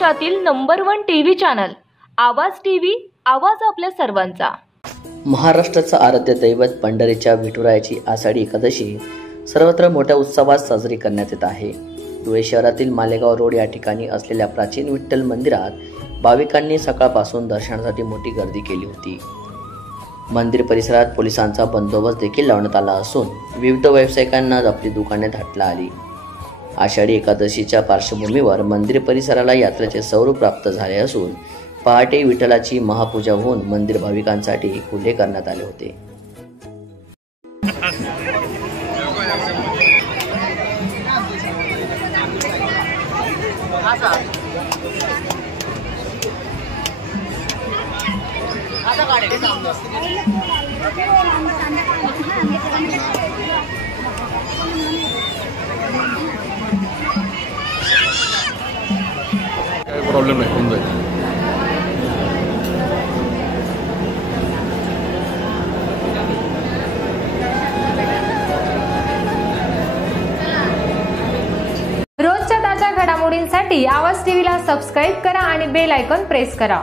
महाराष्ट्रातील number 1 TV channel आवाज TV, आवाज आपल्या सर्वांचा। महाराष्ट्राचं आराध्य दैवत पंढरीच्या विठुरायाची आषाढी एकादशी सर्वत्र मोठ्या उत्सवात साजरी करण्यात येत आहे। धुळे शहरातील मालेगाव रोड या ठिकाणी असलेल्या प्राचीन विठ्ठल मंदिरात भाविकांनी सकाळपासून दर्शनासाठी मोठी गर्दी केली होती। मंदिर परिसरात पोलिसांचा बंदोबस्त देखील लावण्यात आला असून विविध व्यावसायिकांना आपली दुकाने धाडता आली। आषाढी एकादशीच्या पार्श्वभूमीवर मंदिर परिसराला यात्रेचे स्वरूप प्राप्त झाले असून पहाटे विठ्ठलाची महापूजा होऊन मंदिर भाविकांसाठी खुले करण्यात आले होते। काय प्रॉब्लेम नाही, होऊन जाईल। रोजच्या ताज्या घडामोडींसाठी आवाज टीव्हीला सबस्क्राईब करा आणि बेल आयकॉन प्रेस करा।